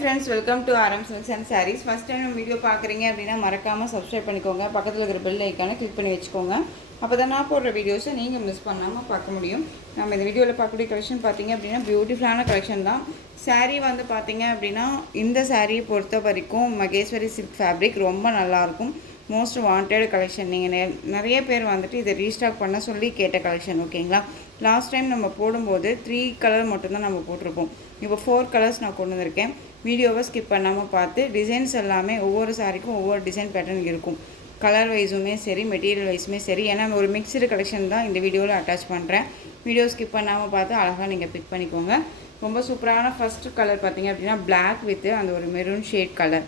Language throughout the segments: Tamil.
Friends, welcome to Aaram Silks and Sarees. First time நம்ம வீடியோ பார்க்குறீங்க அப்படின்னா மறக்காமல் சப்ஸ்கிரைப் பண்ணிக்கோங்க. பக்கத்தில் இருக்கிற பெல் ஐக்கானை கிளிக் பண்ணி வச்சுக்கோங்க. அப்போ தான் நான் போடுற வீடியோஸை நீங்கள் மிஸ் பண்ணாமல் பார்க்க முடியும். நம்ம இந்த வீடியோவில் பார்க்கக்கூடிய கலெக்ஷன் பார்த்தீங்க அப்படின்னா பியூட்டிஃபுல்லான கலெக்ஷன் தான். சாரீ வந்து பார்த்தீங்க அப்படின்னா இந்த சாரியை பொறுத்த வரைக்கும் மகேஸ்வரி சில்க் ஃபேப்ரிக் ரொம்ப நல்லாயிருக்கும். Most wanted collection. நீங்கள் நிறைய பேர் வந்துட்டு இதை ரீஸ்டாக் பண்ண சொல்லி கேட்ட கலெக்ஷன். ஓகேங்களா? லாஸ்ட் டைம் நம்ம போடும்போது 3 கலர் மட்டும்தான் நம்ம போட்டிருப்போம். இப்போ 4 கலர்ஸ் நான் கொண்டு வந்திருக்கேன். வீடியோவை ஸ்கிப் பண்ணாமல் பார்த்து டிசைன்ஸ் எல்லாமே ஒவ்வொரு சாரிக்கும் ஒவ்வொரு டிசைன் பேட்டர்ன் இருக்கும். கலர் வைஸுமே சரி, மெட்டீரியல் வைஸுமே சரி. ஏன்னா ஒரு மிக்சடு கலெக்ஷன் தான் இந்த வீடியோவில் அட்டாச் பண்ணுறேன். வீடியோ ஸ்கிப் பண்ணாமல் பார்த்து அழகாக நீங்கள் பிக் பண்ணிக்கோங்க. ரொம்ப சூப்பரான ஃபஸ்ட்டு கலர் பார்த்தீங்க அப்படின்னா பிளாக் வித் அந்த ஒரு மெரூன் ஷேட் கலர்.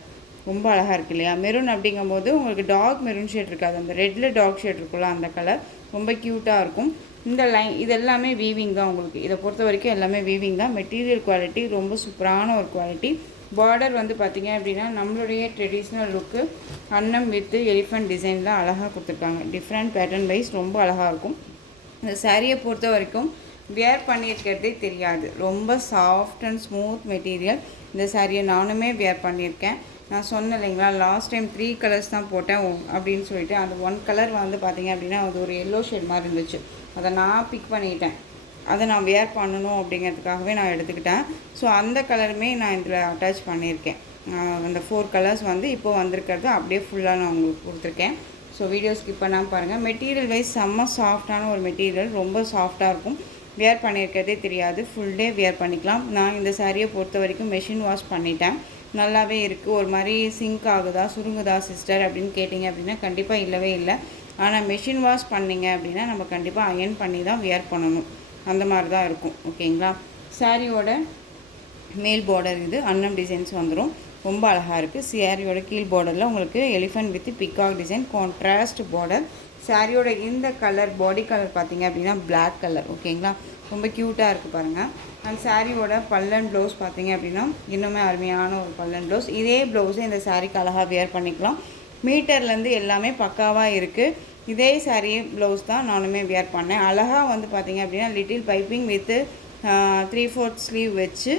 ரொம்ப அழகாக இருக்குது இல்லையா? மெரூன் அப்படிங்கும்போது உங்களுக்கு டார்க் மெரூன் ஷேட் இருக்காது, அந்த ரெட்டில் டார்க் ஷேட் இருக்குல்ல, அந்த கலர் ரொம்ப க்யூட்டாக இருக்கும். இந்த லைன் இது எல்லாமே வீவிங் தான். உங்களுக்கு இதை பொறுத்த வரைக்கும் எல்லாமே வீவிங் தான். மெட்டீரியல் குவாலிட்டி ரொம்ப சூப்பரான ஒரு குவாலிட்டி. பார்டர் வந்து பார்த்திங்க அப்படின்னா நம்மளுடைய ட்ரெடிஷ்னல் லுக்கு அன்னம் வித் எலிஃபண்ட் டிசைனில் அழகாக கொடுத்துருக்காங்க. டிஃப்ரெண்ட் பேட்டர்ன் வைஸ் ரொம்ப அழகாக இருக்கும். இந்த சாரியை பொறுத்த வரைக்கும் வியர் பண்ணியிருக்கிறதே தெரியாது. ரொம்ப சாஃப்ட் அண்ட் ஸ்மூத் மெட்டீரியல். இந்த சாரியை நானுமே வியர் பண்ணியிருக்கேன். நான் சொன்னேன் இல்லைங்களா, லாஸ்ட் டைம் 3 கலர்ஸ் தான் போட்டேன் அப்படின்னு சொல்லிட்டு. அந்த 1 கலர் வந்து பார்த்திங்க அப்படின்னா அது ஒரு எல்லோ ஷேட் மாதிரி இருந்துச்சு. அதை நான் பிக் பண்ணிட்டேன். அதை நான் வியர் பண்ணணும் அப்படிங்கிறதுக்காகவே நான் எடுத்துக்கிட்டேன். ஸோ அந்த கலருமே நான் இதில் அட்டாச் பண்ணியிருக்கேன். அந்த 4 கலர்ஸ் வந்து இப்போது வந்திருக்கிறது அப்படியே ஃபுல்லாக நான் உங்களுக்கு கொடுத்துருக்கேன். ஸோ வீடியோ ஸ்கிப் பண்ணாமல் பாருங்கள். மெட்டீரியல் வைஸ் செம்ம சாஃப்டான ஒரு மெட்டீரியல். ரொம்ப சாஃப்டாக இருக்கும். வியர் பண்ணியிருக்கிறதே தெரியாது. ஃபுல் டே வியர் பண்ணிக்கலாம். நான் இந்த சாரியை பொறுத்த வரைக்கும் மெஷின் வாஷ் பண்ணிட்டேன். நல்லாவே இருக்குது. ஒரு மாதிரி சிங்க் ஆகுதா, சுருங்குதா சிஸ்டர் அப்படின்னு கேட்டிங்க அப்படின்னா கண்டிப்பாக இல்லவே இல்லை. ஆனால் மெஷின் வாஷ் பண்ணிங்க அப்படின்னா நம்ம கண்டிப்பாக அயர்ன் பண்ணி தான் வியர் பண்ணணும். அந்த மாதிரி தான் இருக்கும். ஓகேங்களா? சாரியோட மேல் பார்டர் இது அன்னம் டிசைன்ஸ் வந்துடும். ரொம்ப அழகாக இருக்குது. சாரியோட கீழ் பார்டரில் உங்களுக்கு elephant with peacock design contrast border. சாரியோட இந்த கலர் பாடி கலர் பார்த்திங்க அப்படின்னா பிளாக் கலர். ஓகேங்களா? ரொம்ப க்யூட்டாக இருக்குது பாருங்கள். அந்த சாரியோட பல்லன் ப்ளவுஸ் பார்த்திங்க அப்படின்னா இன்னுமே அருமையான ஒரு பல்லன் ப்ளவுஸ். இதே ப்ளவுஸை இந்த சாரிக்கு அழகாக வியர் பண்ணிக்கலாம். மீட்டர்லேருந்து எல்லாமே பக்காவாக இருக்குது. இதே சாரீ ப்ளவுஸ் தான் நானுமே வியர் பண்ணேன். அழகாக வந்து பார்த்திங்க அப்படின்னா லிட்டில் பைப்பிங் வித்து 3/4 ஸ்லீவ் வச்சு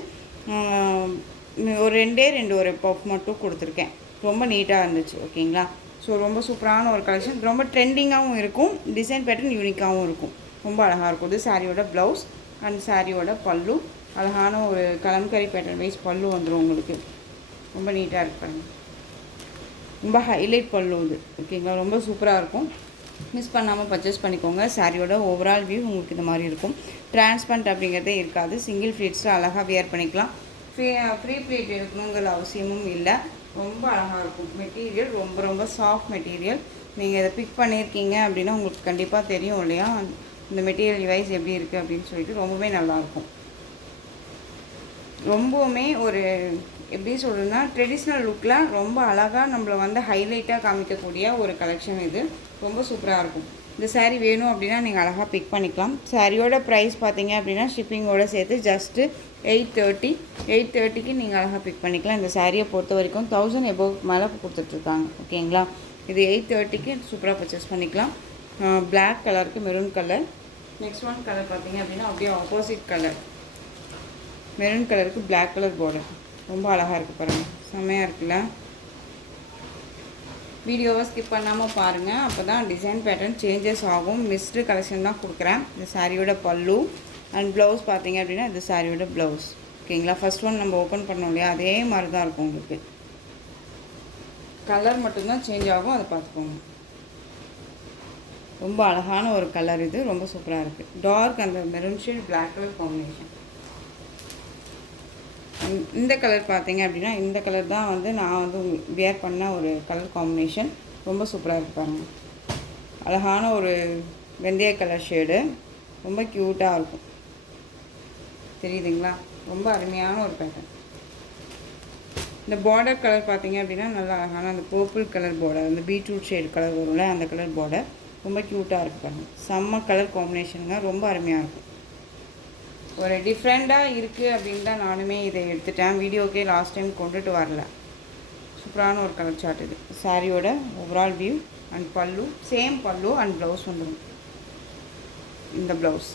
ஒரு 2 ஒரு பஃப் மட்டும் கொடுத்துருக்கேன். ரொம்ப நீட்டாக இருந்துச்சு. ஓகேங்களா? ஸோ ரொம்ப சூப்பரான ஒரு கலெக்ஷன். ரொம்ப ட்ரெண்டிங்காகவும் இருக்கும். டிசைன் பேட்டர்ன் யூனிக்காகவும் இருக்கும். ரொம்ப அழகாக இருக்கும். இது சாரியோட ப்ளவுஸ் அண்ட் சாரியோட பல்லு. அழகான ஒரு கலம்கரி பேட்டர்ன் வைஸ் பல்லு வந்துடும் உங்களுக்கு. ரொம்ப நீட்டாக இருக்கு பாருங்கள். ரொம்ப ஹைலைட் பல்லு இது. ஓகேங்களா? ரொம்ப சூப்பராக இருக்கும். மிஸ் பண்ணாமல் பர்ச்சேஸ் பண்ணிக்கோங்க. சாரியோட ஓவரால் வியூ உங்களுக்கு இந்த மாதிரி இருக்கும். டிரான்ஸ்பரண்ட் அப்படிங்கிறதே இருக்காது. சிங்கிள் ஃப்ளீட்ஸில் அழகாக வியர் பண்ணிக்கலாம். ஃப்ரீ ப்ளீட் எடுக்கணுங்கிற அவசியமும் இல்லை. ரொம்ப அழகாக இருக்கும். மெட்டீரியல் ரொம்ப ரொம்ப சாஃப்ட் மெட்டீரியல். நீங்கள் இதை பிக் பண்ணியிருக்கீங்க அப்படின்னா உங்களுக்கு கண்டிப்பாக தெரியும் இல்லையா இந்த மெட்டீரியல் வைஸ் எப்படி இருக்குது அப்படின்னு சொல்லிட்டு. ரொம்பவே நல்லாயிருக்கும். ரொம்பவுமே ஒரு எப்படி சொல்கிறதுனா ட்ரெடிஷ்னல் லுக்கில் ரொம்ப அழகாக நம்மளை வந்து ஹைலைட்டாக காமிக்கக்கூடிய ஒரு கலெக்ஷன் இது. ரொம்ப சூப்பராக இருக்கும். இந்த சாரீ வேணும் அப்படின்னா நீங்கள் அழகாக பிக் பண்ணிக்கலாம். சாரியோட ப்ரைஸ் பார்த்தீங்க அப்படின்னா ஷிப்பிங்கோடு சேர்த்து ஜஸ்ட்டு 830க்கு நீங்கள் அழகாக பிக் பண்ணிக்கலாம். இந்த சாரியை பொறுத்த வரைக்கும் 1000 எபோவ் மேலே கொடுத்துட்ருக்காங்க. ஓகேங்களா? இது 830க்கு சூப்பராக பர்ச்சேஸ் பண்ணிக்கலாம். பிளாக் கலருக்கு maroon colour. Next one colour பார்த்தீங்க அப்படின்னா அப்படியே ஆப்போசிட் கலர். மெரூன் கலருக்கு பிளாக் கலர் பார்டர். ரொம்ப அழகாக இருக்குது பாருங்கள். செம்மையாக இருக்குல்ல? வீடியோவை ஸ்கிப் பண்ணாமல் பாருங்கள். அப்போ தான் டிசைன் பேட்டர்ன் சேஞ்சஸ் ஆகும். மிஸ்டு கலெக்ஷன் தான் கொடுக்குறேன். இந்த சாரியோட பல்லு அண்ட் ப்ளவுஸ் பார்த்தீங்க அப்படின்னா இது சாரியோட ப்ளவுஸ். ஓகேங்களா? ஃபஸ்ட் ஒன் நம்ம ஓப்பன் பண்ணோம் இல்லையா, அதே மாதிரி தான் இருக்கும். உங்களுக்கு கலர் மட்டும்தான் சேஞ்ச் ஆகும். அதை பார்த்துக்கோங்க. ரொம்ப அழகான ஒரு கலர் இது. ரொம்ப சூப்பராக இருக்குது. டார்க் அந்த maroon shade black colour combination. இந்த கலர் பார்த்தீங்க அப்படின்னா இந்த கலர் தான் வந்து நான் வந்து வியர் பண்ண ஒரு கலர் காம்பினேஷன். ரொம்ப சூப்பராக இருக்குது பாருங்கள். அழகான ஒரு வெந்தய கலர் ஷேடு. ரொம்ப க்யூட்டாக இருக்கும். தெரியுதுங்களா? ரொம்ப அருமையான ஒரு பேட்டர்ன். இந்த பார்டர் கலர் பார்த்தீங்க அப்படின்னா நல்லா அழகான அந்த பர்பிள் கலர் பார்டர், அந்த பீட்ரூட் ஷேடு கலர் வரும்ல, அந்த கலர் பார்டர் ரொம்ப க்யூட்டாக இருக்குது பாருங்கள். செம்ம கலர் காம்பினேஷனுங்க. ரொம்ப அருமையாக இருக்கும். ஒரு டிஃப்ரெண்ட்டாக இருக்குது அப்படின்னு தான் நானுமே இதை எடுத்துட்டேன். வீடியோக்கே லாஸ்ட் டைம் கொண்டுட்டு வரல. சூப்பரான ஒரு கலர் சார்ட் இது. சாரியோட ஓவரால் வியூ அண்ட் பல்லு சேம் பல்லு அண்ட் ப்ளவுஸ் வந்துடும். இந்த ப்ளவுஸ்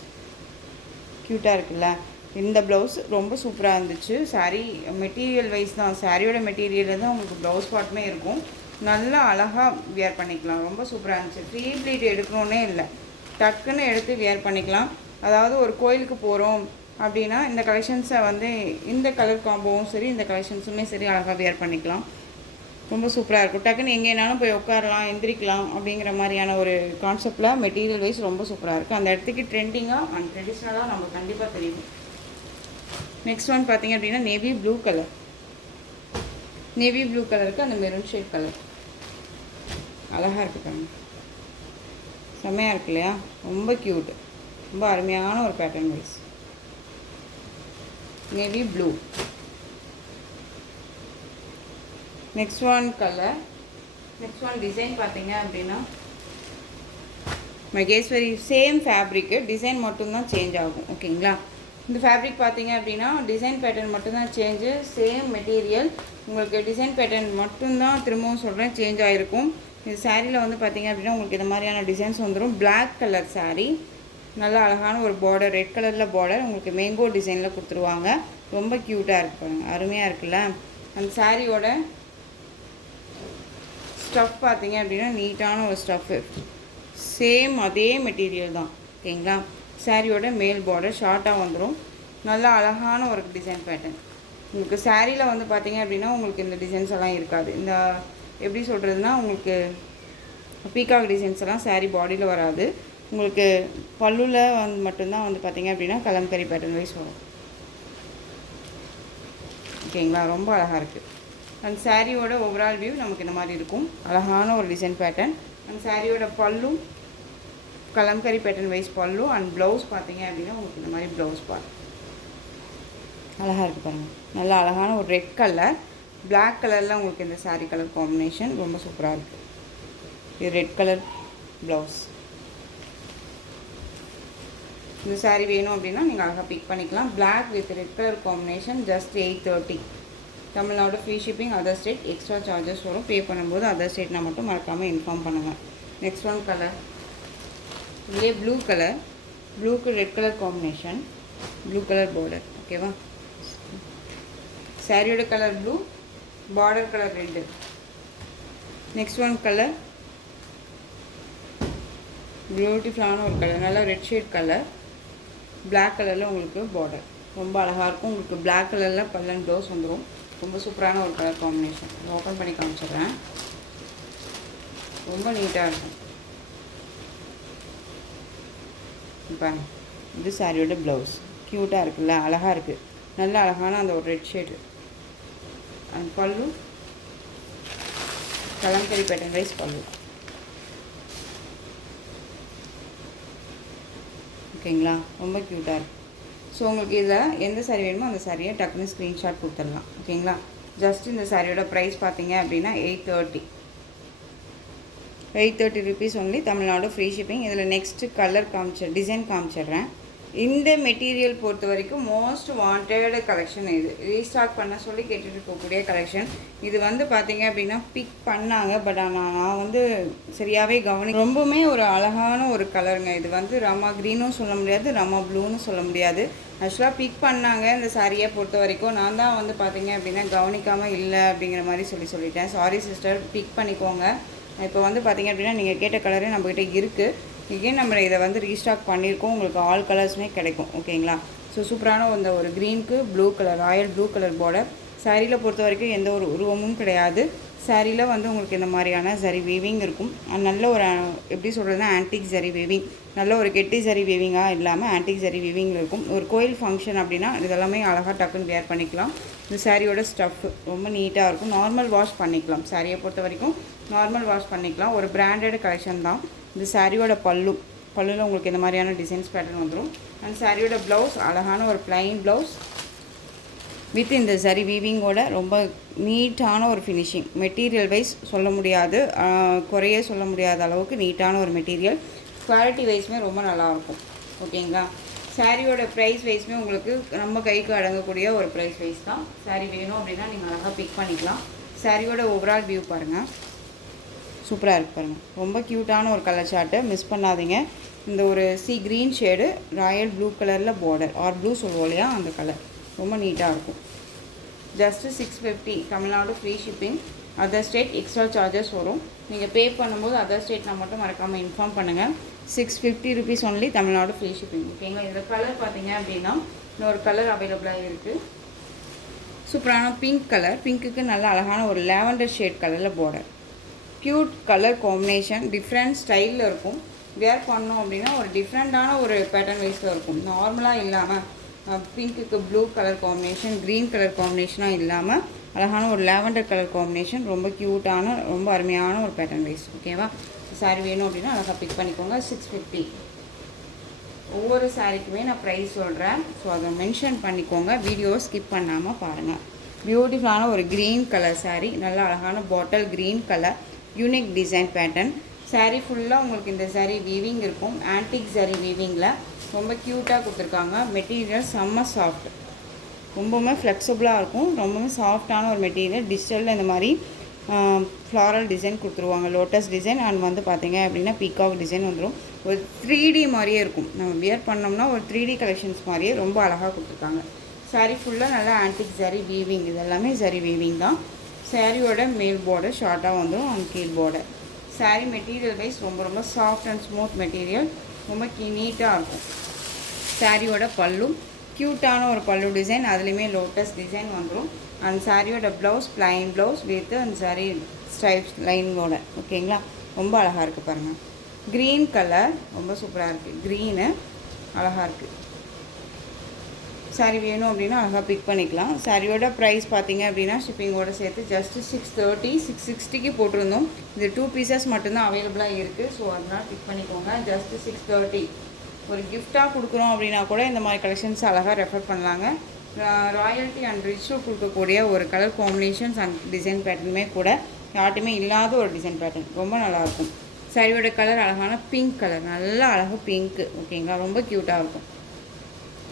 க்யூட்டாக இருக்குல்ல? இந்த ப்ளவுஸ் ரொம்ப சூப்பராக இருந்துச்சு. சாரீ மெட்டீரியல் வைஸ் தான், சாரியோட மெட்டீரியலில் தான் உங்களுக்கு ப்ளவுஸ் பார்ட்டுமே இருக்கும். நல்லா அழகாக வியர் பண்ணிக்கலாம். ரொம்ப சூப்பராக இருந்துச்சு. ஃப்ரீ ப்ளீட் எடுக்கணுன்னே இல்லை, டக்குன்னு எடுத்து வியர் பண்ணிக்கலாம். அதாவது ஒரு கோயிலுக்கு போகிறோம் அப்படின்னா இந்த கலெக்ஷன்ஸை வந்து இந்த கலர் காம்போவும் சரி, இந்த கலெக்ஷன்ஸுமே சரி அழகாக வியர் பண்ணிக்கலாம். ரொம்ப சூப்பராக இருக்கும். டக்குன்னு எங்கேனாலும் போய் உட்காரலாம், எந்திரிக்கலாம் அப்படிங்கிற மாதிரியான ஒரு கான்செப்டில் மெட்டீரியல் வைஸ் ரொம்ப சூப்பராக இருக்குது. அந்த இடத்துக்கு ட்ரெண்டிங்காக அண்ட் ட்ரெடிஷ்னலாக நம்ம கண்டிப்பாக தெரியும். நெக்ஸ்ட் ஒன் பார்த்திங்க அப்படின்னா navy blue colour. Navy blue கலருக்கு அந்த மெரூன் ஷேட் கலர் அழகாக இருக்குது பாருங்க. செம்மையாக இருக்கு இல்லையா? ரொம்ப க்யூட், ரொம்ப அருமையான ஒரு pattern wise. Navy blue. Next one colour. Next one design பார்த்தீங்க அப்படின்னா மகேஸ்வரி சேம் ஃபேப்ரிக்கு, டிசைன் மட்டும்தான் சேஞ்ச் ஆகும். ஓகேங்களா? இந்த ஃபேப்ரிக் பார்த்தீங்க அப்படின்னா டிசைன் பேட்டர்ன் மட்டும்தான் சேஞ்சு, சேம் மெட்டீரியல். உங்களுக்கு டிசைன் பேட்டர்ன் மட்டும்தான் திரும்பவும் சொல்கிறேன் சேஞ்ச் ஆகிருக்கும். இது சாரியில் வந்து பார்த்திங்க அப்படின்னா உங்களுக்கு இந்த மாதிரியான டிசைன்ஸ் வந்துடும். பிளாக் கலர் சாரீ, நல்லா அழகான ஒரு பார்டர், ரெட் கலரில் பார்டர் உங்களுக்கு மேங்கோ டிசைனில் கொடுத்துருவாங்க. ரொம்ப க்யூட்டாக இருக்குது பாருங்கள், அருமையாக இருக்குல்ல. அந்த சாரியோட ஸ்டஃப் பார்த்தீங்க அப்படின்னா நீட்டான ஒரு ஸ்டஃப்பு, சேம் அதே மெட்டீரியல் தான். ஓகேங்களா? சாரியோட மேல் பார்டர் ஷார்ட்டாக வந்துடும். நல்லா அழகான ஒரு டிசைன் பேட்டர்ன். உங்களுக்கு சாரியில் வந்து பார்த்திங்க அப்படின்னா உங்களுக்கு இந்த டிசைன்ஸ் எல்லாம் இருக்காது. இந்த எப்படி சொல்கிறதுனா உங்களுக்கு பீகாக் டிசைன்ஸ் எல்லாம் சாரீ பாடியில் வராது. உங்களுக்கு பல்லுவில் வந்து மட்டும்தான் வந்து பார்த்திங்க அப்படின்னா கலம்கரி பேட்டர்ன் வைஸ் வரும். ஓகேங்களா? ரொம்ப அழகாக இருக்குது. அந்த சாரியோட ஓவரால் வியூ நமக்கு இந்த மாதிரி இருக்கும். அழகான ஒரு டிசைன் பேட்டர்ன். அந்த சாரியோட பல்லு கலம்கரி பேட்டர்ன் வைஸ் பல்லு அண்ட் ப்ளவுஸ் பார்த்தீங்க அப்படின்னா உங்களுக்கு இந்த மாதிரி ப்ளவுஸ் பார்ட் அழகாக இருக்குது பாருங்கள். நல்லா அழகான ஒரு ரெட் கலர், பிளாக் கலரில் உங்களுக்கு இந்த சாரீ கலர் காம்பினேஷன் ரொம்ப சூப்பராக இருக்குது. இது ரெட் கலர் ப்ளவுஸ். இந்த சாரீ வேணும் அப்படின்னா நீங்கள் அழகாக பிக் பண்ணிக்கலாம். Black with red colour combination just 830. Tamil Nadu free shipping, other state extra charges வரும். பே பண்ணும்போது அதர் ஸ்டேட்னா மட்டும் மறக்காமல் இன்ஃபார்ம் பண்ணுங்கள். நெக்ஸ்ட் ஒன் கலர், இதுலேயே ப்ளூ கலர், ப்ளூக்கு red colour combination, blue colour border. ஓகேவா? சாரியோட colour blue, border colour red. Next one colour பியூட்டிஃபுல்லான ஒரு கலர், நல்லா ரெட் ஷேட் கலர், பிளாக் கலரில் உங்களுக்கு பார்டர் ரொம்ப அழகாக இருக்கும். உங்களுக்கு பிளாக் கலரில் பல்லன் ப்ளவுஸ் வந்துடும். ரொம்ப சூப்பரான ஒரு கலர் காம்பினேஷன். ஓப்பன் பண்ணி காமிச்சிடுறேன். ரொம்ப நீட்டாக இருக்கும். இப்போ இது சாரியோட ப்ளவுஸ் க்யூட்டாக இருக்குல்ல, அழகாக இருக்குது. நல்ல அழகான அந்த ஒரு ரெட் ஷேடு. அந்த பல்லு கலம்கரி பேட்டர்ன் வைஸ் பல்லு. ஓகேங்களா? ரொம்ப க்யூட்டாக இருக்குது. ஸோ உங்களுக்கு இதில் எந்த சாரீ வேணுமோ அந்த சாரியை டக்குன்னு ஸ்க்ரீன்ஷாட் கொடுத்துடலாம். ஓகேங்களா? ஜஸ்ட் இந்த சாரியோட ப்ரைஸ் பார்த்தீங்க அப்படின்னா 830 rupees only. Tamil Nadu free shipping. இதில் நெக்ஸ்ட்டு கலர் டிசைன் காமிச்சிடுறேன். இந்த மெட்டீரியல் பொறுத்த வரைக்கும் மோஸ்ட் வாண்டட் கலெக்ஷன். இது ரீஸ்டாக் பண்ண சொல்லி கேட்டுட்டு இருக்கக்கூடிய கலெக்ஷன். இது வந்து பார்த்திங்க அப்படின்னா பிக் பண்ணாங்க, பட் ஆனால் நான் வந்து சரியாகவே ரொம்பவுமே ஒரு அழகான ஒரு கலருங்க. இது வந்து ராமா க்ரீனும் சொல்ல முடியாது, ராமா ப்ளூன்னு சொல்ல முடியாது. ஆக்சுவலாக பிக் பண்ணாங்க இந்த சாரியை பொறுத்த வரைக்கும். நான் தான் வந்து பார்த்திங்க அப்படின்னா கவனிக்காமல் இல்லை அப்படிங்கிற மாதிரி சொல்லிட்டேன். சாரி சிஸ்டர், பிக் பண்ணிக்கோங்க. இப்போ வந்து பார்த்திங்க அப்படின்னா நீங்கள் கேட்ட கலரே நம்மக்கிட்ட இருக்குது. இகேன் நம்ம இதை வந்து ரீஸ்டாக் பண்ணியிருக்கோம். உங்களுக்கு ஆல் கலர்ஸுமே கிடைக்கும். ஓகேங்களா? ஸோ சூப்பரான இந்த ஒரு க்ரீனுக்கு blue colour, royal blue colour border. சாரியில் பொறுத்த வரைக்கும் எந்த ஒரு உருவமும் கிடையாது. சாரியில் வந்து உங்களுக்கு இந்த மாதிரியான சரி வீவிங் இருக்கும். நல்ல ஒரு எப்படி சொல்கிறதுனா ஆன்டிக் சரி வீவிங், நல்ல ஒரு கெட்டி சரி வீவிங்காக இல்லாமல் ஆன்டிக் சரி வீவிங்கில் இருக்கும். ஒரு கோயில் ஃபங்க்ஷன் அப்படின்னா இதெல்லாமே அழகாக டக்குன்னு வேர் பண்ணிக்கலாம். இந்த சாரியோட ஸ்டஃப் ரொம்ப நீட்டாக இருக்கும். நார்மல் வாஷ் பண்ணிக்கலாம். சாரியை பொறுத்த வரைக்கும் நார்மல் வாஷ் பண்ணிக்கலாம். ஒரு பிராண்டட் கலெக்ஷன் தான். இந்த சாரியோட பல்லுவில் உங்களுக்கு இந்த மாதிரியான டிசைன்ஸ் பேட்டர்ன் வந்துடும். அந்த சாரியோட ப்ளவுஸ் அழகான ஒரு ப்ளைன் ப்ளவுஸ் வித் இந்த சரி வீவிங்கோட ரொம்ப நீட்டான ஒரு ஃபினிஷிங். மெட்டீரியல் வைஸ் சொல்ல முடியாது, குறைய சொல்ல முடியாத அளவுக்கு நீட்டான ஒரு மெட்டீரியல். குவாலிட்டி வைஸுமே ரொம்ப நல்லாயிருக்கும். ஓகேங்களா? சாரியோட ப்ரைஸ் வைஸுமே உங்களுக்கு நம்ம கைக்கு அடங்கக்கூடிய ஒரு ப்ரைஸ் வைஸ் தான். சாரி வேணும் அப்படின்னா நீங்கள் அழகாக பிக் பண்ணிக்கலாம். சாரியோட ஓவரால் வியூ பாருங்கள், சூப்பராக இருக்குது பாருங்கள். ரொம்ப க்யூட்டான ஒரு கலர் சார்ட்டு, மிஸ் பண்ணாதீங்க. இந்த ஒரு க்ரீன் ஷேடு ராயல் ப்ளூ கலரில் பார்டர் ஆர் ப்ளூ சொல்லுவோம் இல்லையா, அந்த கலர் ரொம்ப நீட்டாக இருக்கும். Just 650 Tamil Nadu free shipping. Other state extra charges வரும். நீங்கள் பே பண்ணும்போது அதர் ஸ்டேட்னால் மட்டும் மறக்காமல் இன்ஃபார்ம் பண்ணுங்கள். 650 rupees only Tamil Nadu free shipping. ஓகேங்களா. இதில் கலர் பார்த்தீங்க அப்படின்னா இன்னொரு கலர் அவைலபிளாக இருக்குது. சூப்பரான பிங்க் கலர். பிங்க்குக்கு நல்ல அழகான ஒரு லாவெண்டர் ஷேட் கலரில் border. Cute colour combination, different ஸ்டைலில் இருக்கும். வேர் பண்ணோம் அப்படின்னா ஒரு டிஃப்ரெண்ட்டான ஒரு பேட்டர்ன் வைஸில் இருக்கும். நார்மலாக இல்லாமல் பிங்க்குக்கு blue colour combination, green colour காம்பினேஷனாக இல்லாமல் அழகான ஒரு லாவெண்டர் கலர் காம்பினேஷன், ரொம்ப க்யூட்டான ரொம்ப அருமையான ஒரு பேட்டர்ன் வைஸ். ஓகேவா. சாரீ வேணும் அப்படின்னா அழகாக பிக் பண்ணிக்கோங்க. 650. ஒவ்வொரு சாரீக்குமே நான் ப்ரைஸ் சொல்கிறேன், ஸோ அதை மென்ஷன் பண்ணிக்கோங்க. வீடியோவை ஸ்கிப் பண்ணாமல் பாருங்கள். பியூட்டிஃபுல்லான ஒரு க்ரீன் கலர் சாரீ, நல்ல அழகான பாட்டில் green colour, unique design pattern. Sari ஃபுல்லாக உங்களுக்கு இந்த சாரீ வீவிங் இருக்கும். ஆன்டிக் சாரீ வீவிங்கில் ரொம்ப க்யூட்டாக கொடுத்துருக்காங்க. மெட்டீரியல் செம்ம சாஃப்ட், ரொம்பவுமே ஃப்ளெக்சிபிளாக இருக்கும். ரொம்பவுமே சாஃப்டான ஒரு மெட்டீரியல். டிஜிட்டலில் இந்த மாதிரி ஃப்ளாரல் டிசைன் கொடுத்துருவாங்க, லோட்டஸ் டிசைன். அண்ட் வந்து பார்த்திங்க அப்படின்னா பீகாக் டிசைன் வந்துடும். ஒரு 3D மாதிரியே இருக்கும். நம்ம வியர் பண்ணோம்னா ஒரு 3D கலெக்ஷன்ஸ் மாதிரியே ரொம்ப அழகாக கொடுத்துருக்காங்க. சாரீ ஃபுல்லாக நல்லா ஆன்டிக் சாரீ வீவிங், இது எல்லாமே சாரீ வீவிங் தான். சாரியோட மேல் பார்டர் ஷார்ட்டாக வந்துடும் அண்ட் கீழ் பார்டர். சாரீ மெட்டீரியல் வைஸ் ரொம்ப ரொம்ப சாஃப்ட் அண்ட் ஸ்மூத் மெட்டீரியல், ரொம்ப நீட்டாக இருக்கும். சாரியோட பல்லு க்யூட்டான ஒரு பல்லு டிசைன், அதுலேயுமே லோட்டஸ் டிசைன் வந்துடும். அண்ட் சாரியோட ப்ளவுஸ் ப்ளைன் ப்ளவுஸ் வித் அந்த சாரீ ஸ்ட்ரைப்ஸ் லைனோட. ஓகேங்களா. ரொம்ப அழகாக இருக்குது பாருங்கள். க்ரீன் கலர் ரொம்ப சூப்பராக இருக்குது. க்ரீனு அழகாக இருக்குது. சாரீ வேணும் அப்படின்னா அழகாக பிக் பண்ணிக்கலாம். சாரியோட ப்ரைஸ் பார்த்தீங்க அப்படின்னா ஷிப்பிங்கோடு சேர்த்து ஜஸ்ட்டு 630, 660க்கு போட்டிருந்தோம். இது 2 பீசஸ் மட்டும்தான் அவைலபிளாக இருக்குது. ஸோ அதனால் பிக் பண்ணிக்கோங்க. ஜஸ்ட்டு 630. ஒரு கிஃப்டாக கொடுக்குறோம் அப்படின்னா கூட இந்த மாதிரி கலெக்ஷன்ஸ் அழகாக ரெஃபர் பண்ணலாங்க. ராயல்ட்டி அண்ட் ரிச்சுவல் கொடுக்கக்கூடிய ஒரு கலர் காம்பினேஷன்ஸ் அண்ட் டிசைன் பேட்டர்னுமே கூட யார்ட்டுமே இல்லாத ஒரு டிசைன் பேட்டர்ன், ரொம்ப நல்லாயிருக்கும். சாரியோட கலர் அழகான பிங்க் கலர், நல்ல அழகு பிங்க்கு. ஓகேங்களா. ரொம்ப க்யூட்டாக இருக்கும்.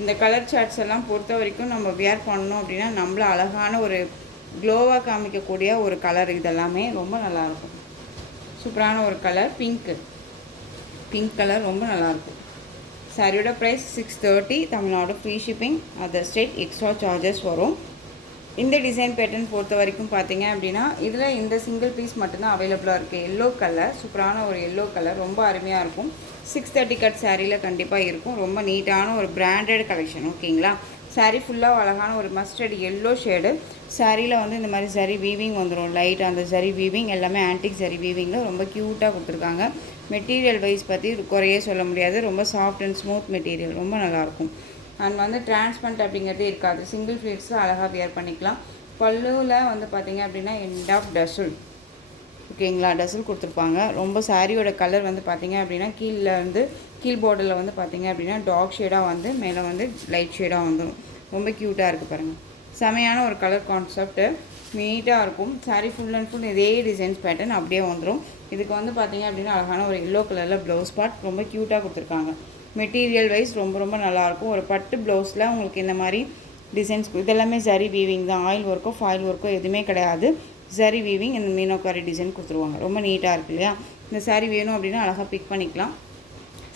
இந்த கலர் சார்ட்ஸ் எல்லாம் பொறுத்த வரைக்கும் நம்ம வியர் பண்ணோம் அப்படின்னா நம்மள அழகான ஒரு க்ளோவாக காமிக்கக்கூடிய ஒரு கலர். இதெல்லாமே ரொம்ப நல்லாயிருக்கும். சூப்பரான ஒரு கலர் பிங்க்கு. பிங்க் கலர் ரொம்ப நல்லாயிருக்கும். சாரியோட price 630 Tamil Nadu free shipping. Other state extra charges வரும். இந்த டிசைன் பேட்டர்ன் பொறுத்த வரைக்கும் பார்த்தீங்க அப்படின்னா இதில் இந்த சிங்கிள் பீஸ் மட்டும்தான் அவைலபிளாக இருக்குது. எல்லோ கலர், சூப்பரான ஒரு எல்லோ கலர், ரொம்ப அருமையாக இருக்கும். 630 கட் சாரியில் கண்டிப்பாக இருக்கும். ரொம்ப நீட்டான ஒரு பிராண்டட் கலெக்ஷன். ஓகேங்களா. சாரீ ஃபுல்லாக அழகான ஒரு மஸ்டர்ட் எல்லோ ஷேடு. சாரியில் வந்து இந்த மாதிரி சரி வீவிங் வந்துடும். லைட் அந்த சரி வீவிங் எல்லாமே ஆன்டிக் சரி வீவிங்கில் ரொம்ப க்யூட்டாக கொடுத்துருக்காங்க. மெட்டீரியல் வைஸ் பற்றி குறையே சொல்ல முடியாது. ரொம்ப சாஃப்ட் அண்ட் ஸ்மூத் மெட்டீரியல், ரொம்ப நல்லாயிருக்கும். அண்ட் வந்து டிரான்ஸ்பரண்ட் அப்படிங்கிறதே இருக்காது. சிங்கிள் ஃப்ளீட்ஸில் அழகாக வியர் பண்ணிக்கலாம். பல்லுவில் வந்து பார்த்திங்க அப்படின்னா எண்ட் ஆஃப் டசுல். ஓகேங்களா. டசுல் கொடுத்துருப்பாங்க. ரொம்ப சாரியோட கலர் வந்து பார்த்திங்க அப்படின்னா கீழ் பார்டரில் வந்து பார்த்திங்க அப்படின்னா டார்க் ஷேடாக வந்து மேலே வந்து லைட் ஷேடாக வந்துடும். ரொம்ப க்யூட்டாக இருக்குது பாருங்கள். செமையான ஒரு கலர் கான்செப்ட்டு, நீட்டாக இருக்கும். சாரீ ஃபுல் அண்ட் ஃபுல் இதே டிசைன்ஸ் பேட்டர்ன் அப்படியே வந்துடும். இதுக்கு வந்து பார்த்திங்க அப்படின்னா அழகான ஒரு எல்லோ கலரில் ப்ளவுஸ் பார்ட் ரொம்ப க்யூட்டாக கொடுத்துருக்காங்க. மெட்டீரியல் வைஸ் ரொம்ப ரொம்ப நல்லாயிருக்கும். ஒரு பட்டு ப்ளவுஸில் உங்களுக்கு இந்த மாதிரி டிசைன்ஸ் இதெல்லாமே சரி வீவிங் தான். ஆயில் ஒர்க்கோ ஃபாயில் ஒர்க்கோ எதுவுமே கிடையாது. சரி வீவிங் இந்த மீனோக்காரி டிசைன் கொடுத்துருவாங்க. ரொம்ப நீட்டாக இருக்குது இல்லையா. இந்த சாரீ வேணும் அப்படின்னா அழகாக பிக் பண்ணிக்கலாம்.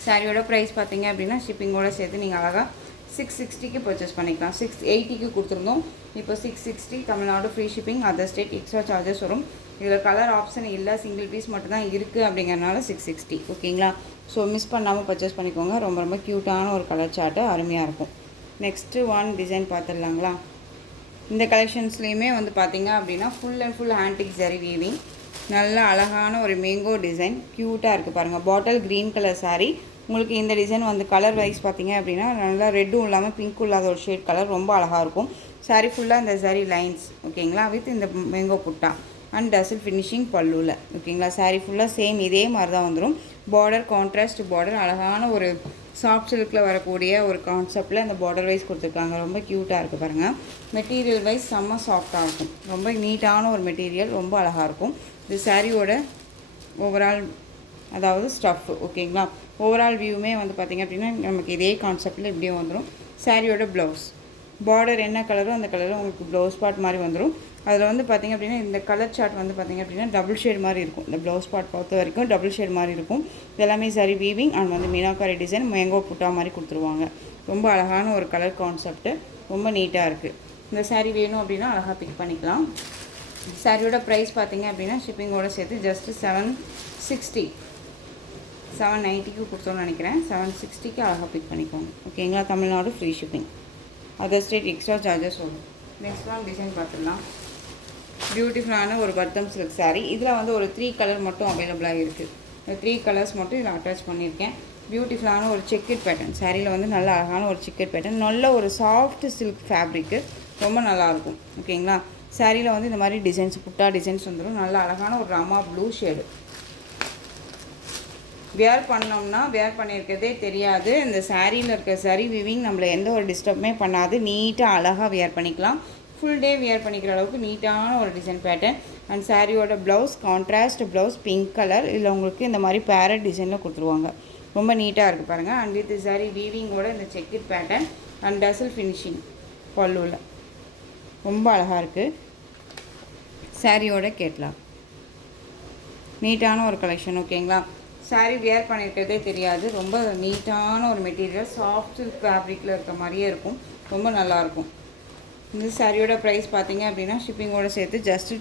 சாரியோட ப்ரைஸ் பார்த்தீங்க அப்படின்னா ஷிப்பிங்கோடு சேர்த்து நீங்கள் அழகாக 660க்கு பர்ச்சேஸ் பண்ணிக்கலாம். 680க்கு கொடுத்துருந்தோம். இப்போ 660 Tamil Nadu free shipping. Other state extra charges வரும். இதில் கலர் ஆப்ஷன் இல்லை, சிங்கிள் பீஸ் மட்டும் தான் இருக்குது அப்படிங்கிறனால 660. ஓகேங்களா. ஸோ மிஸ் பண்ணாமல் பர்ச்சேஸ் பண்ணிக்கோங்க. ரொம்ப ரொம்ப க்யூட்டான ஒரு கலர் சார்ட்டு, அருமையாக இருக்கும். நெக்ஸ்ட்டு ஒன் டிசைன் பார்த்துடலாங்களா. இந்த கலெக்ஷன்ஸ்லேயுமே வந்து பார்த்திங்க அப்படின்னா full and full antique zari weaving, நல்ல அழகான ஒரு மேங்கோ டிசைன், க்யூட்டாக இருக்குது பாருங்கள். Bottle green colour sari. உங்களுக்கு இந்த டிசைன் வந்து கலர் வைஸ் பார்த்திங்க அப்படின்னா நல்லா ரெட்டும் இல்லாமல் பிங்க்கும் இல்லாத ஒரு ஷேட் கலர், ரொம்ப அழகாக இருக்கும். சாரீ ஃபுல்லாக இந்த ஜரி லைன்ஸ். ஓகேங்களா. வித் இந்த மேங்கோ புட்டா அண்ட் டசில் ஃபினிஷிங் பல்லுவில். ஓகேங்களா. சாரீ ஃபுல்லாக சேம் இதே மாதிரி தான் வந்துடும். பார்டர் கான்ட்ராஸ்ட் பார்டர், அழகான ஒரு சாஃப்ட் சில்கில் வரக்கூடிய ஒரு கான்செப்டில் அந்த பார்டர் வைஸ் கொடுத்துருக்காங்க. ரொம்ப க்யூட்டாக இருக்குது பாருங்கள். மெட்டீரியல் வைஸ் செம்ம சாஃப்டாக இருக்கும். ரொம்ப நீட்டான ஒரு மெட்டீரியல், ரொம்ப அழகாக இருக்கும். இது சாரியோட ஓவரால் அதாவது ஸ்டஃப். ஓகேங்களா. ஓவரால் வியூமே வந்து பார்த்திங்க அப்படின்னா நமக்கு இதே கான்செப்டில் இப்படியே வந்துடும். சாரியோட ப்ளவுஸ் பார்டர் என்ன கலரோ அந்த கலரில் உங்களுக்கு ப்ளவுஸ் பார்ட் மாதிரி வந்துடும். அதில் வந்து பார்த்திங்க அப்படின்னா இந்த கலர் சார்ட் வந்து பார்த்திங்க அப்படின்னா டபுள் ஷேட் மாதிரி இருக்கும். இந்த ப்ளவுஸ் பார்ட் பொறுத்த வரைக்கும் டபுள் ஷேட் மாதிரி இருக்கும். இதெல்லாமே சரி வீவிங் அண்ட் வந்து மீனாக்காரி டிசைன் மேங்கோ புட்டா மாதிரி கொடுத்துருவாங்க. ரொம்ப அழகான ஒரு கலர் கான்செப்ட்டு, ரொம்ப நீட்டாக இருக்குது. இந்த சாரீ வேணும் அப்படின்னா அழகாக பிக் பண்ணிக்கலாம். சாரியோட ப்ரைஸ் பார்த்திங்க அப்படின்னா ஷிப்பிங்கோடு சேர்த்து ஜஸ்ட்டு 760 790க்கு கொடுத்தோன்னு நினைக்கிறேன். 760க்கு அழகாக பிக் பண்ணிக்கோங்க. ஓகேங்களா? Tamil Nadu free shipping, other state extra charges வரும். நெக்ஸ்ட் ஒன் டிசைன் பார்த்துடலாம். பியூட்டிஃபுல்லான ஒரு பர்த்தம் சில்க் சாரீ. இதில் வந்து ஒரு 3 கலர் மட்டும் அவைலபிளாக இருக்குது. இந்த 3 கலர்ஸ் மட்டும் இதில் அட்டாச் பண்ணியிருக்கேன். பியூட்டிஃபுல்லான ஒரு செக்கட் பேட்டர்ன் சாரியில் வந்து நல்ல அழகான ஒரு செக்கட் பேட்டர்ன், நல்ல ஒரு சாஃப்ட் சில்க் ஃபேப்ரிக்கு, ரொம்ப நல்லாயிருக்கும். ஓகேங்களா? சாரியில் வந்து இந்த மாதிரி டிசைன்ஸ் புட்டா டிசைன்ஸ் வந்துடும். நல்ல அழகான ஒரு ராமா ப்ளூ ஷேடு. வேர் பண்ணோம்னா வேர் பண்ணியிருக்கிறதே தெரியாது. இந்த சாரியில் இருக்க சரி விவிங் நம்மளை எந்த ஒரு டிஸ்டர்புமே பண்ணாது. நீட்டாக அழகாக வேர் பண்ணிக்கலாம். ஃபுல் டே வேர் பண்ணிக்கிற அளவுக்கு நீட்டான ஒரு டிசைன் பேட்டர்ன். அண்ட் சாரியோட blouse contrast blouse pink colour. இதில் உங்களுக்கு இந்த மாதிரி பேரட் டிசைனில் கொடுத்துருவாங்க. ரொம்ப நீட்டாக இருக்குது பாருங்கள். அண்ட் வித் சாரி வீவிங்கோட இந்த செக்கட் பேட்டர்ன் அண்ட் டசல் ஃபினிஷிங் பல்லுவில் ரொம்ப அழகாக இருக்குது. சாரியோட கேட்லாம் நீட்டான ஒரு கலெக்ஷன். ஓகேங்களா? சாரீ வேர் பண்ணியிருக்கிறதே தெரியாது. ரொம்ப நீட்டான ஒரு மெட்டீரியல், சாஃப்ட் ஃபேப்ரிக்கில் இருக்க மாதிரியே இருக்கும். ரொம்ப நல்லாயிருக்கும். இந்த சாரியோட ப்ரைஸ் பார்த்தீங்க அப்படின்னா ஷிப்பிங்கோடு சேர்த்து just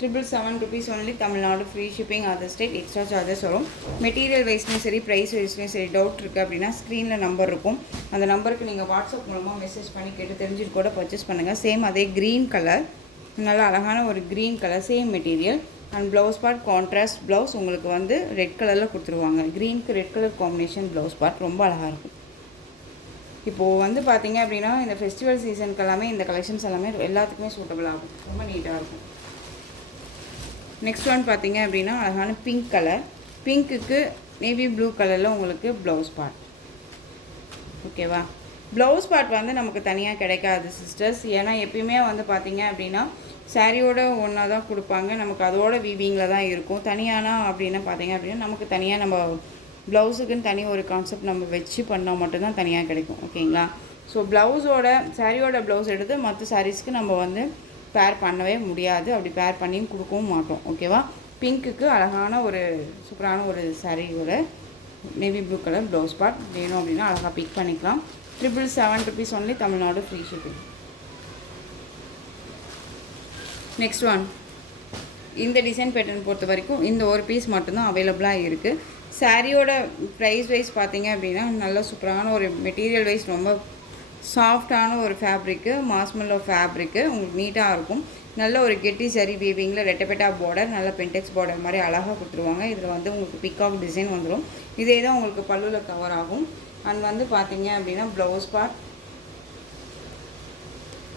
777 rupees only. Tamil Nadu free shipping, other state extra charges வரும். மெட்டீரியல் வைஸ்லையும் சரி ப்ரைஸ் வைஸ்லையும் சரி டவுட் இருக்குது அப்படின்னா ஸ்க்ரீனில் நம்பர் இருக்கும். அந்த நம்பருக்கு நீங்கள் வாட்ஸ்அப் மூலமாக மெசேஜ் பண்ணி கேட்டு தெரிஞ்சுட்டு கூட பர்ச்சேஸ் பண்ணுங்கள். சேம் அதே க்ரீன் கலர், நல்ல அழகான ஒரு green colour, same material. And blouse part contrast blouse உங்களுக்கு வந்து ரெட் கலரில் கொடுத்துருவாங்க. க்ரீனுக்கு red colour combination blouse part ரொம்ப அழகாக இருக்கும். இப்போது வந்து பார்த்திங்க அப்படின்னா இந்த ஃபெஸ்டிவல் சீசனுக்கு எல்லாமே இந்த கலெக்ஷன்ஸ் எல்லாமே எல்லாத்துக்குமே சூட்டபிள் ஆகும். ரொம்ப நீட்டாக இருக்கும். நெக்ஸ்ட் ஒன் பார்த்திங்க அப்படின்னா அழகான பிங்க் கலர். பிங்க்குக்கு நேவி ப்ளூ கலரில் உங்களுக்கு ப்ளவுஸ் பார்ட். ஓகேவா? ப்ளவுஸ் பார்ட் வந்து நமக்கு தனியாக கிடைக்காது சிஸ்டர்ஸ். ஏன்னா எப்பயுமே வந்து பார்த்திங்க அப்படின்னா சாரியோட ஒன்றா தான் கொடுப்பாங்க. நமக்கு அதோட வீவிங்கில் தான் இருக்கும். தனியானா அப்படின்னா பார்த்திங்க அப்படின்னா நமக்கு தனியாக நம்ம ப்ளவுஸுக்குன்னு தனி ஒரு கான்செப்ட் நம்ம வச்சு பண்ணால் மட்டும்தான் தனியாக கிடைக்கும். ஓகேங்களா? ஸோ ப்ளவுஸோட சாரியோட ப்ளவுஸ் எடுத்து மற்ற சாரீஸ்க்கு நம்ம வந்து பேர் பண்ணவே முடியாது. அப்படி பேர் பண்ணியும் கொடுக்கவும் மாட்டோம். ஓகேவா? பிங்க்குக்கு அழகான ஒரு சூப்பரான ஒரு சாரியோட navy blue colour blouse part வேணும் அப்படின்னா அழகாக பிக் பண்ணிக்கலாம். 777 rupees only. Tamil Nadu free shipping. Next one, இந்த டிசைன் பேட்டர்ன் பொறுத்த வரைக்கும் இந்த ஒரு பீஸ் மட்டும்தான் அவைலபிளாக இருக்குது. சாரியோட ப்ரைஸ் வைஸ் பார்த்தீங்க அப்படின்னா நல்ல சூப்பரான ஒரு மெட்டீரியல் வைஸ் ரொம்ப சாஃப்டான ஒரு ஃபேப்ரிக்கு, மாஸ்மெல்லோ ஃபேப்ரிக்கு உங்களுக்கு நீட்டாக இருக்கும். நல்ல ஒரு கெட்டி சரி வீவிங்கில் ரெட்டப்பெட்டா பார்டர், நல்ல பென்டெக்ஸ் பார்டர் மாதிரி அழகாக கொடுத்துருவாங்க. இதில் வந்து உங்களுக்கு பிக்காக் டிசைன் வந்துடும். இதே தான் உங்களுக்கு பல்லுவில் கவர் ஆகும். அண்ட் வந்து பார்த்தீங்க அப்படின்னா ப்ளவுஸ் பார்ட்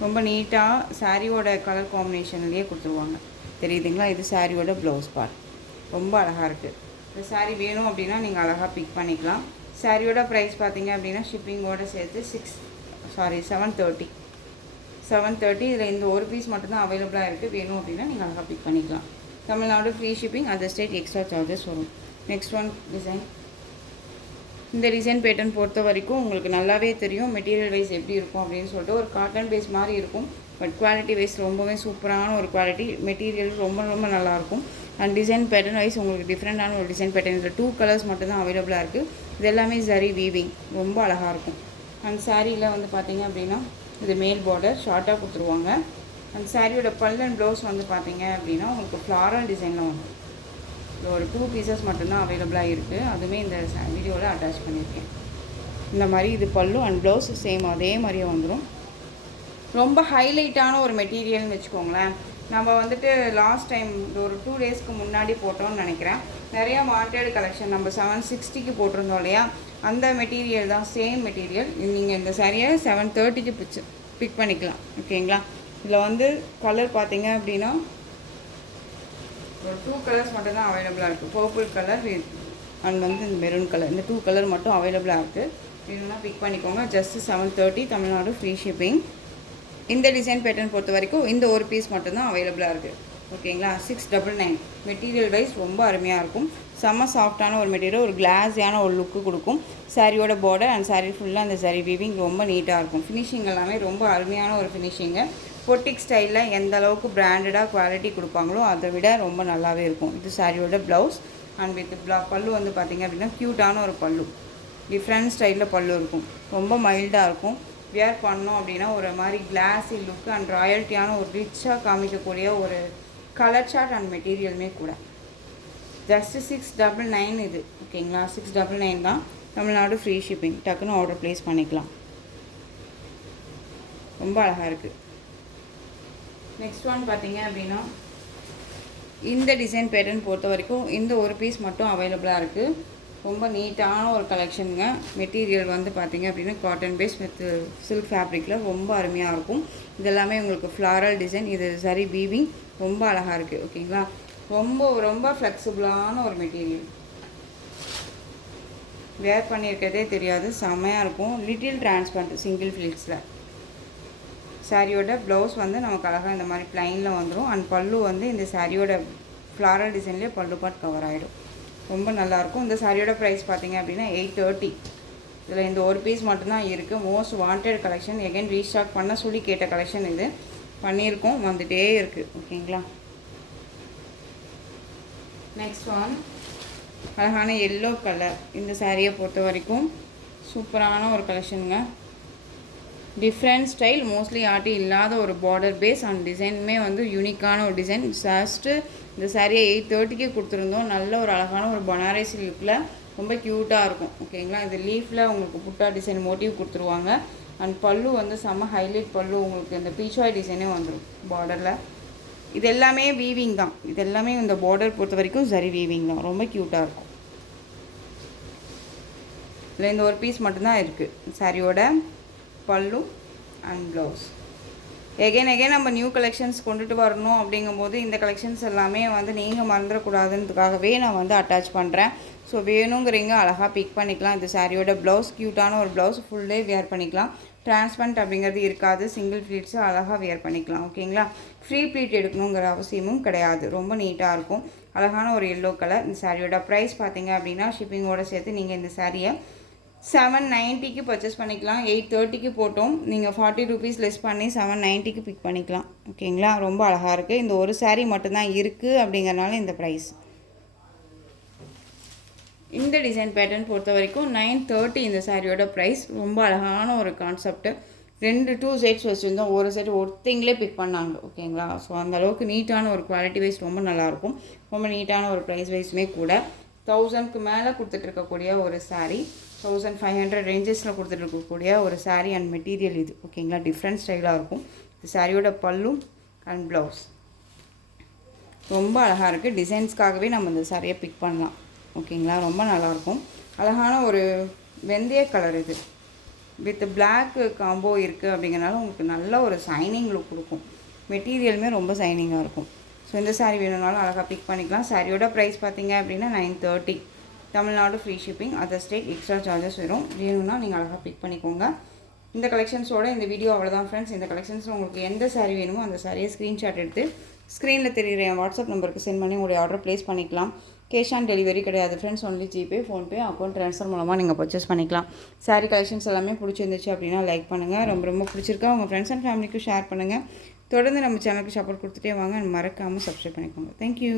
ரொம்ப நீட்டாக சாரியோட கலர் காம்பினேஷன்லேயே கொடுத்துருவாங்க. தெரியுதுங்களா? இது சாரியோட ப்ளவுஸ் பார்ட் ரொம்ப அழகாக இருக்குது. இந்த சாரீ வேணும் அப்படின்னா நீங்கள் அழகாக பிக் பண்ணிக்கலாம். சாரியோட ப்ரைஸ் பார்த்தீங்க அப்படின்னா ஷிப்பிங்கோடு சேர்த்து 730. இதில் இந்த ஒரு பீஸ் மட்டும்தான் அவைலபிளாக இருக்குது. வேணும் அப்படின்னா நீங்கள் அழகாக பிக் பண்ணிக்கலாம். Tamil Nadu free shipping, other state extra charges வரும். Next one design. இந்த டிசைன் பேட்டர்ன் பொறுத்த வரைக்கும் உங்களுக்கு நல்லாவே தெரியும் மெட்டீரியல் வைஸ் எப்படி இருக்கும் அப்படின்னு சொல்லிட்டு. ஒரு காட்டன் பேஸ் மாதிரி இருக்கும். பட் குவாலிட்டி வைஸ் ரொம்பவே சூப்பரான ஒரு குவாலிட்டி. மெட்டீரியல் ரொம்ப ரொம்ப நல்லாயிருக்கும். அண்ட் டிசைன் பேட்டர்ன் வைஸ் உங்களுக்கு டிஃப்ரெண்ட்டான ஒரு டிசைன் பேட்டர்ன். இதில் 2 கலர்ஸ் மட்டும்தான் அவைலபிளாக இருக்குது. இது எல்லாமே சரி வீவிங் ரொம்ப அழகாக இருக்கும். அண்ட் சாரியில் வந்து பார்த்திங்க அப்படின்னா இது மேல் பார்டர் ஷார்ட்டாக கொடுத்துருவாங்க. அண்ட் சாரியோட பல் அண்ட் ப்ளவுஸ் வந்து பார்த்திங்க அப்படின்னா உங்களுக்கு ஃப்ளாரல் டிசைனில் வந்து ஒரு 2 பீசஸ் மட்டும்தான் அவைலபிளாக இருக்குது. அதுவுமே இந்த வீடியோவில் அட்டாச் பண்ணியிருக்கேன். இந்த மாதிரி இது பல்லு அண்ட் ப்ளவுஸ் சேம் அதே மாதிரியே வந்துடும். ரொம்ப ஹைலைட்டான ஒரு மெட்டீரியல்னு வச்சுக்கோங்களேன். நம்ம வந்துட்டு லாஸ்ட் டைம் ஒரு 2 டேஸ்க்கு முன்னாடி போட்டோம்னு நினைக்கிறேன். நிறையா வாண்டட் கலெக்ஷன் நம்ம 760க்கு போட்டிருந்தோம் இல்லையா, அந்த மெட்டீரியல் தான், சேம் மெட்டீரியல். நீங்கள் இந்த சாரியை 730க்கு பிக் பண்ணிக்கலாம். ஓகேங்களா? இதில் வந்து கலர் பார்த்தீங்க அப்படின்னா ஒரு 2 கலர்ஸ் மட்டும்தான் அவைலபிளாக இருக்குது. பர்பிள் கலர் அண்ட் வந்து இந்த மெரூன் கலர், இந்த 2 கலர் மட்டும் அவைலபிளாக இருக்குது. இதுனா பிக் பண்ணிக்கோங்க. ஜஸ்ட் 730. Tamil Nadu free shipping. இந்த டிசைன் பேட்டர்ன் பொறுத்த வரைக்கும் இந்த ஒரு பீஸ் மட்டும்தான் அவைலபிளாக இருக்குது. ஓகேங்களா? 699. மெட்டீரியல் வைஸ் ரொம்ப அருமையாக இருக்கும். செம்ம சாஃப்டான ஒரு மெட்டீரியல், ஒரு கிளாஸியான ஒரு லுக்கு கொடுக்கும். சாரியோட பார்டர் அண்ட் சாரீ ஃபுல்லாக அந்த சாரீ வீவிங் ரொம்ப நீட்டாக இருக்கும். ஃபினிஷிங் எல்லாமே ரொம்ப அருமையான ஒரு ஃபினிஷிங்கு. பொட்டிக் ஸ்டைலில் எந்த அளவுக்கு பிராண்டடாக குவாலிட்டி கொடுப்பாங்களோ அதை விட ரொம்ப நல்லாவே இருக்கும். இது சாரியோட ப்ளவுஸ் அண்ட் வித் பல்லு வந்து பார்த்திங்க அப்படின்னா க்யூட்டான ஒரு பல்லு, டிஃப்ரெண்ட் ஸ்டைலில் பல்லு இருக்கும். ரொம்ப மைல்டாக இருக்கும். வியர் பண்ணோம் அப்படின்னா ஒரு மாதிரி கிளாஸி லுக் அண்ட் ராயல்ட்டியான ஒரு ரிச்சாக காமிக்கக்கூடிய ஒரு கலர் சார்ட் அண்ட் மெட்டீரியலுமே கூட. ஜஸ்ட்டு 699 இது. ஓகேங்களா, 699 தான். Tamil Nadu free shipping. டக்குன்னு ஆர்டர் ப்ளேஸ் பண்ணிக்கலாம். ரொம்ப அழகாக இருக்குது. நெக்ஸ்ட் ஒன் பார்த்தீங்க அப்படின்னா இந்த டிசைன் பேட்டர்ன் பொறுத்த வரைக்கும் இந்த ஒரு பீஸ் மட்டும் அவைலபிளாக இருக்குது. ரொம்ப நீட்டான ஒரு கலெக்ஷனுங்க. மெட்டீரியல் வந்து பார்த்திங்க அப்படின்னா காட்டன் பேஸ் வித் சில்க் ஃபேப்ரிக்கில் ரொம்ப அருமையாக இருக்கும். இதெல்லாமே உங்களுக்கு ஃப்ளாரல் டிசைன். இது சரி வீவிங் ரொம்ப அழகாக இருக்குது. ஓகேங்களா, ரொம்ப ரொம்ப ஃப்ளெக்சிபிளான ஒரு மெட்டீரியல். வேர் பண்ணியிருக்கிறதே தெரியாது, செம்மையாக இருக்கும். லிட்டில் டிரான்ஸ்பரண்ட் சிங்கிள் ஃபில்ஸில். சாரியோட ப்ளவுஸ் வந்து நமக்கு அழகாக இந்த மாதிரி ப்ளைனில் வந்துடும். அண்ட் பல்லு வந்து இந்த சாரியோட ஃப்ளாரல் டிசைன்லேயே பல்லு பார்ட் கவர் ஆகிடும். ரொம்ப நல்லாயிருக்கும். இந்த சாரியோட ப்ரைஸ் பார்த்திங்க அப்படின்னா 830. இதில் இந்த ஒரு பீஸ் மட்டும்தான் இருக்குது. Most wanted collection. Again restock பண்ண சொல்லி கேட்ட கலெக்ஷன் இது. பண்ணியிருக்கோம், வந்துகிட்டே இருக்குது. ஓகேங்களா. நெக்ஸ்ட் ஒன் அழகான எல்லோ கலர். இந்த சாரியை பொறுத்த வரைக்கும் சூப்பரான ஒரு கலெக்ஷனுங்க. டிஃப்ரெண்ட் ஸ்டைல், மோஸ்ட்லி ஆட்டி இல்லாத ஒரு பார்டர் பேஸ் அண்ட் டிசைனுமே வந்து யூனிக்கான ஒரு டிசைன். ஜஸ்ட்டு இந்த சாரியை 830க்கு கொடுத்துருந்தோம். நல்ல ஒரு அழகான ஒரு பனாரசி லுக்கில் ரொம்ப க்யூட்டாக இருக்கும். ஓகேங்களா, இது லீஃபில் உங்களுக்கு புட்டா டிசைன் மோட்டிவ் கொடுத்துருவாங்க. அண்ட் பல்லு வந்து செம்ம ஹைலைட் பல்லு. உங்களுக்கு இந்த பீச்வாய் டிசைனே வந்துடும் பார்டரில். இது எல்லாமே வீவிங் தான். இது எல்லாமே இந்த பார்டர் பொறுத்த வரைக்கும் சரி வீவிங் தான். ரொம்ப க்யூட்டாக இருக்கும். இல்லை இந்த ஒரு பீஸ் மட்டும்தான் இருக்குது. சாரியோட பல்லு அண்ட் ப்ளவுஸ். எகைன் நம்ம நியூ கலெக்ஷன்ஸ் கொண்டுட்டு வரணும் அப்படிங்கும்போது இந்த கலெக்ஷன்ஸ் எல்லாமே வந்து நீங்கள் மறந்துடக்கூடாதுன்றதுக்காகவே நான் வந்து அட்டாச் பண்ணுறேன். ஸோ வேணுங்கிறீங்க அழகாக பிக் பண்ணிக்கலாம். இந்த சாரியோட ப்ளவுஸ் க்யூட்டான ஒரு ப்ளவுஸ், ஃபுல் டே வியர் பண்ணிக்கலாம். டிரான்ஸ்பரண்ட் அப்படிங்கிறது இருக்காது. சிங்கிள் ப்ளீட்ஸு அழகாக வியர் பண்ணிக்கலாம். ஓகேங்களா, ஃப்ரீ ப்ளீட் எடுக்கணுங்கிற அவசியமும் கிடையாது. ரொம்ப நீட்டாக இருக்கும். அழகான ஒரு எல்லோ கலர். இந்த சாரியோட ப்ரைஸ் பார்த்தீங்க அப்படின்னா ஷிப்பிங்கோடு சேர்த்து நீங்கள் இந்த சாரியை 790க்கு பர்ச்சேஸ் பண்ணிக்கலாம். 830க்கு போட்டோம். நீங்கள் 40 ரூபீஸ் லெஸ் பண்ணி 790க்கு பிக் பண்ணிக்கலாம். ஓகேங்களா, ரொம்ப அழகாக இருக்குது. இந்த ஒரு சாரீ மட்டும்தான் இருக்குது அப்படிங்கிறனால இந்த ப்ரைஸ். இந்த டிசைன் பேட்டர்ன் பொறுத்த வரைக்கும் 930 இந்த சாரியோட ப்ரைஸ். ரொம்ப அழகான ஒரு கான்செப்ட். 2 செட்ஸ் வச்சுருந்தோம். ஒரு செட் ஒருத்தங்களே பிக் பண்ணாங்க. ஓகேங்களா, ஸோ அந்தளவுக்கு நீட்டான ஒரு குவாலிட்டி வைஸ் ரொம்ப நல்லாயிருக்கும். ரொம்ப நீட்டான ஒரு ப்ரைஸ் வைஸுமே கூட. 1000க்கு மேலே கொடுத்துட்ருக்கக்கூடிய ஒரு சாரீ. 1500 ரேஞ்சஸில் கொடுத்துட்ருக்கக்கூடிய ஒரு சாரீ அண்ட் மெட்டீரியல் இது. ஓகேங்களா, டிஃப்ரெண்ட் ஸ்டைலாக இருக்கும். இந்த சாரியோட பல்லு அண்ட் ப்ளவுஸ் ரொம்ப அழகாக இருக்குது. டிசைன்ஸ்க்காகவே நம்ம இந்த சாரியை பிக் பண்ணலாம். ஓகேங்களா, ரொம்ப நல்லாயிருக்கும். அழகான ஒரு வெந்தய கலர் இது வித் பிளாக் காம்போ இருக்குது அப்படிங்கிறனால உங்களுக்கு நல்ல ஒரு சைனிங் லுக் கொடுக்கும். மெட்டீரியலுமே ரொம்ப சைனிங்காக இருக்கும். ஸோ இந்த சாரீ வேணும்னாலும் அழகாக பிக் பண்ணிக்கலாம். சாரியோட ப்ரைஸ் பார்த்தீங்க அப்படின்னா 930. Tamil Nadu free shipping. Other state extra charges வரும். வேணும்னா நீங்கள் அழகாக பிக் பண்ணிக்கோங்க. இந்த கலெக்ஷன்ஸோட இந்த வீடியோ அவ்வளோதான் ஃப்ரெண்ட்ஸ். இந்த கலெக்ஷன்ஸில் உங்களுக்கு எந்த சாரீ வேணுமோ அந்த சாரியை ஸ்க்ரீன்ஷாட் எடுத்து ஸ்க்ரீனில் தெரிகிற என் வாட்ஸ்அப் நம்பருக்கு சென்ட் பண்ணி உங்களுடைய ஆர்டர் ப்ளேஸ் பண்ணிக்கலாம். கேஷ் ஆன் டெலிவரி கிடையாது friends. Only GPay, PhonePe, account transfer மூலமாக நீங்கள் பர்ச்சேஸ் பண்ணிக்கலாம். சாரீ கலெக்ஷன்ஸ் எல்லாமே பிடிச்சிருந்துச்சு அப்படின்னா லைக் பண்ணுங்கள். ரொம்ப பிடிச்சிருக்கா உங்கள் ஃப்ரெண்ட்ஸ் அண்ட் ஃபேமிலிக்கும் ஷேர் பண்ணுங்கள். தொடர்ந்து நம்ம சேனலுக்கு சப்போர்ட் கொடுத்துட்டே வாங்க. மறக்காமல் சப்ஸ்கிரைப் பண்ணிக்கோங்க. தேங்க்யூ.